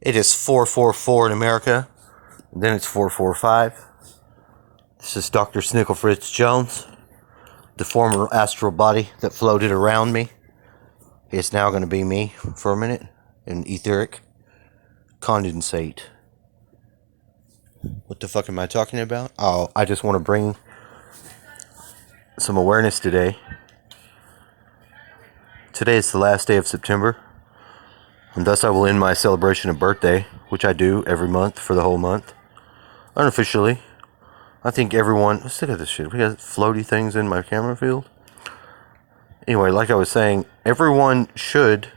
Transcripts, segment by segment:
It is 4:44 in America. And then it's 4:45. This is Dr. Snickle Fritz Jones, the former astral body that floated around me. It's now going to be me for a minute in etheric condensate. What the fuck am I talking about? Oh, I just want to bring some awareness today. Today is the last day of September, and thus I will end my celebration of birthday, which I do every month for the whole month. Unofficially, I think everyone... Let's look at this shit. We got floaty things in my camera field. Anyway, like I was saying, everyone should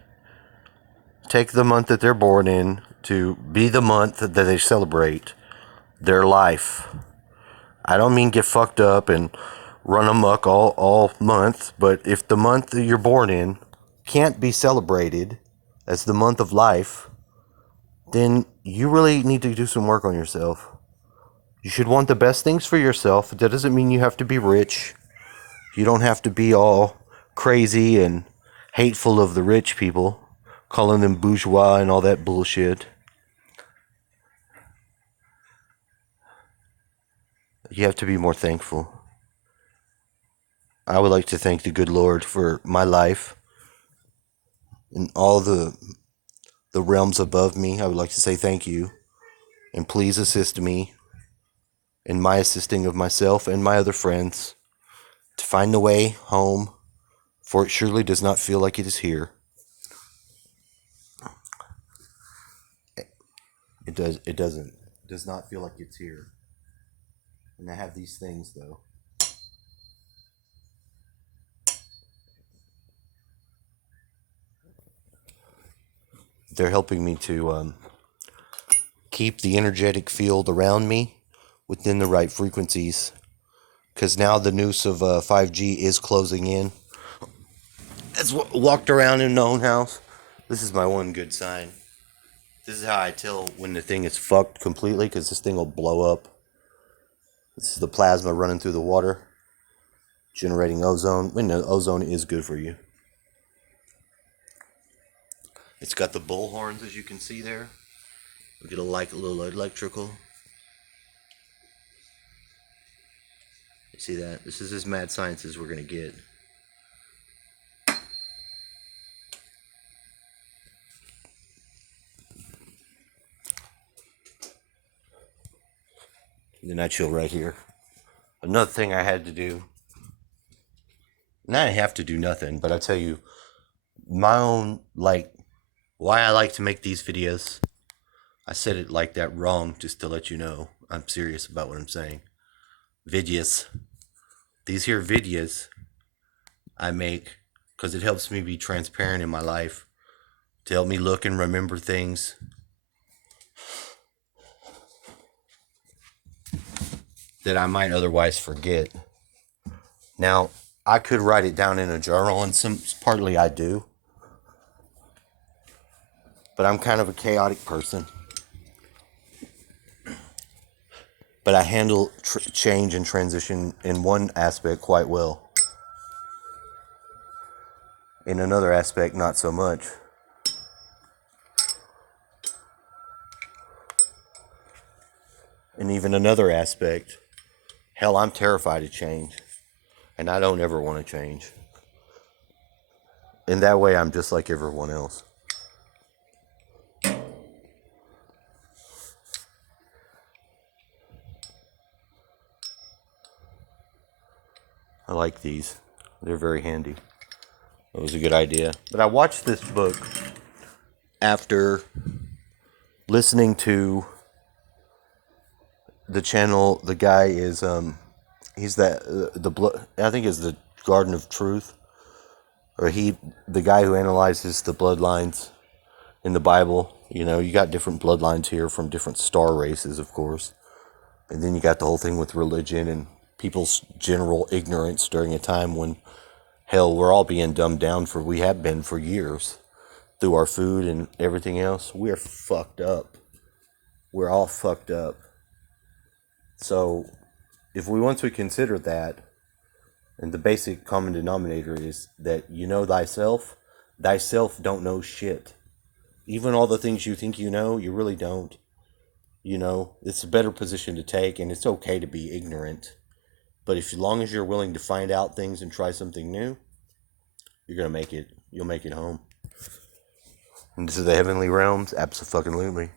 take the month that they're born in to be the month that they celebrate their life. I don't mean get fucked up and run amok all month, but if the month that you're born in can't be celebrated as the month of life, then you really need to do some work on yourself. You should want the best things for yourself. That doesn't mean you have to be rich. You don't have to be all crazy and hateful of the rich people, calling them bourgeois and all that bullshit. You have to be more thankful. I would like to thank the good Lord for my life and all the realms above me. I would like to say thank you, and please assist me in my assisting of myself and my other friends to find the way home, for it surely does not feel like it is here. It doesn't. It does not feel like it's here. And I have these things, though. They're helping me to keep the energetic field around me within the right frequencies. Because now the noose of 5G is closing in. As walked around in my own house. This is my one good sign. This is how I tell when the thing is fucked completely, because this thing will blow up. This is the plasma running through the water, generating ozone. We know ozone is good for you. It's got the bull horns, as you can see there. We get a little electrical. You see that? This is as mad science as we're gonna get. Then I chill right here. Another thing I had to do. Now I have to do nothing, but I tell you, my own, why I like to make these videos. I said it like that wrong, just to let you know. I'm serious about what I'm saying. Videos. These here videos I make because it helps me be transparent in my life, to help me look and remember things that I might otherwise forget. Now, I could write it down in a journal, and partly I do, but I'm kind of a chaotic person. But I handle change and transition in one aspect quite well. In another aspect, not so much. And even another aspect, hell, I'm terrified of change. And I don't ever want to change. In that way, I'm just like everyone else. I like these. They're very handy. It was a good idea. But I watched this book after listening to the channel. The guy is he's the blood, I think is the Garden of Truth, or the guy who analyzes the bloodlines in the Bible. You know, you got different bloodlines here from different star races, of course, and then you got the whole thing with religion and people's general ignorance during a time when, hell, we're all being dumbed down we have been for years through our food and everything else. We're fucked up. We're all fucked up. So, if once we consider that, and the basic common denominator is that you know thyself don't know shit. Even all the things you think you know, you really don't. It's a better position to take, and it's okay to be ignorant. But as long as you're willing to find out things and try something new, you're gonna make it. You'll make it home. Into the heavenly realms, absolutely.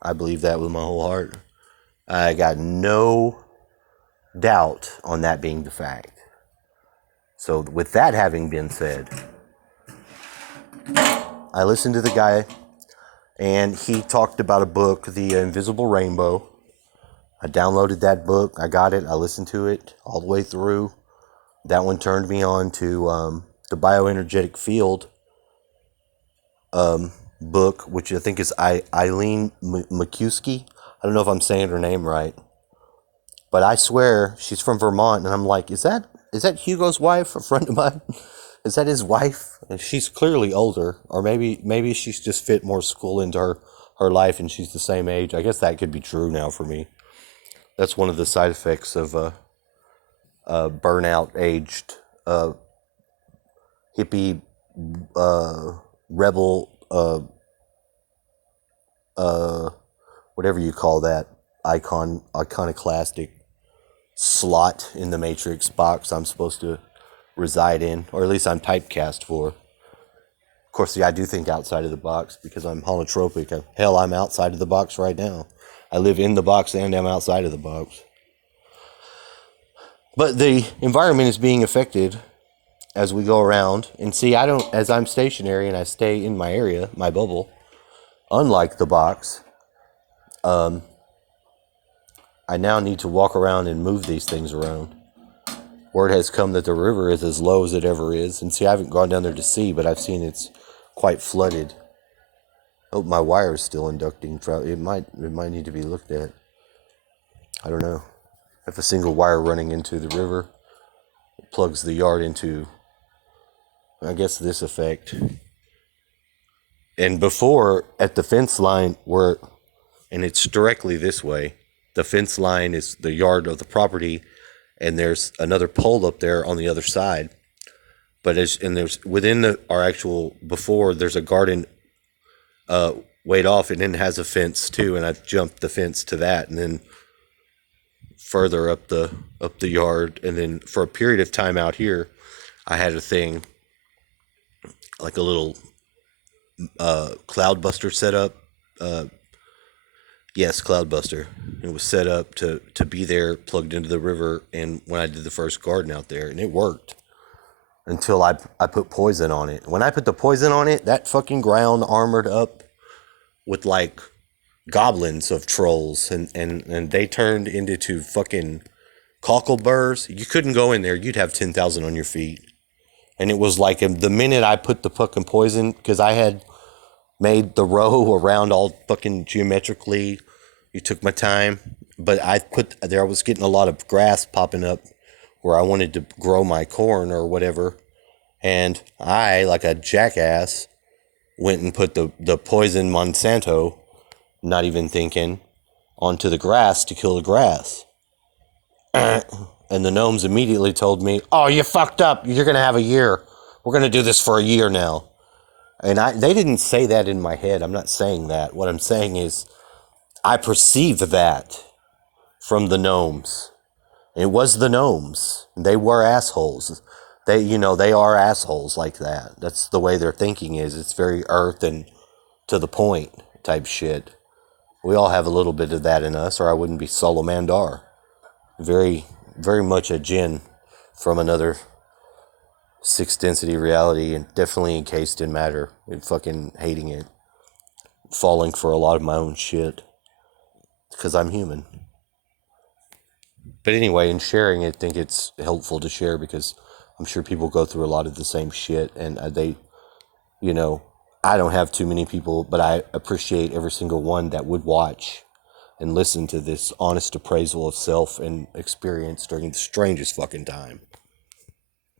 I believe that with my whole heart. I got no doubt on that being the fact. So with that having been said, I listened to the guy, and he talked about a book, The Invisible Rainbow. I downloaded that book. I got it. I listened to it all the way through. That one turned me on to the Bioenergetic Field book, which I think is Eileen McCuskey. I don't know if I'm saying her name right, but I swear she's from Vermont, and I'm like, is that Hugo's wife, a friend of mine? Is that his wife? And she's clearly older, or maybe she's just fit more school into her life, and she's the same age. I guess that could be true now for me. That's one of the side effects of burnout aged hippie rebel whatever you call that iconoclastic slot in the Matrix box I'm supposed to reside in, or at least I'm typecast for. Of course, I do think outside of the box because I'm holotropic. Hell, I'm outside of the box right now. I live in the box and I'm outside of the box. But the environment is being affected as we go around. And see, as I'm stationary and I stay in my area, my bubble, unlike the box, I now need to walk around and move these things around. Word has come that the river is as low as it ever is. And see, I haven't gone down there to see, but I've seen it's quite flooded. Oh, my wire is still inducting. It might need to be looked at. I don't know. If a single wire running into the river, it plugs the yard into, I guess, this effect. And before, at the fence line, and it's directly this way, the fence line is the yard of the property, and there's another pole up there on the other side. But there's within our actual, before, there's a garden way off, and then it has a fence too, and I've jumped the fence to that, and then further up the yard, and then for a period of time out here, I had a thing like a little cloudbuster set up. Yes, cloudbuster. It was set up to be there, plugged into the river, and when I did the first garden out there, and it worked until I put poison on it. When I put the poison on it, that fucking ground armored up with like goblins of trolls, and they turned into fucking cockleburs. You couldn't go in there. You'd have 10,000 on your feet. And it was like the minute I put the fucking poison, because I had made the row around all fucking geometrically. You took my time, but I was getting a lot of grass popping up where I wanted to grow my corn or whatever. And I, like a jackass, went and put the poison Monsanto, not even thinking, onto the grass to kill the grass. And the gnomes immediately told me, "Oh, you fucked up. You're going to have a year. We're going to do this for a year now." And they didn't say that in my head. I'm not saying that. What I'm saying is I perceived that from the gnomes. It was the gnomes. They were assholes. They are assholes like that. That's the way their thinking is. It's very earth and to the point type shit. We all have a little bit of that in us, or I wouldn't be Solomandar. Very, very much a djinn from another sixth density reality, and definitely encased in matter, and fucking hating it. Falling for a lot of my own shit. Because I'm human. But anyway, in sharing it, I think it's helpful to share because I'm sure people go through a lot of the same shit, and I don't have too many people, but I appreciate every single one that would watch and listen to this honest appraisal of self and experience during the strangest fucking time.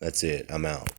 That's it. I'm out.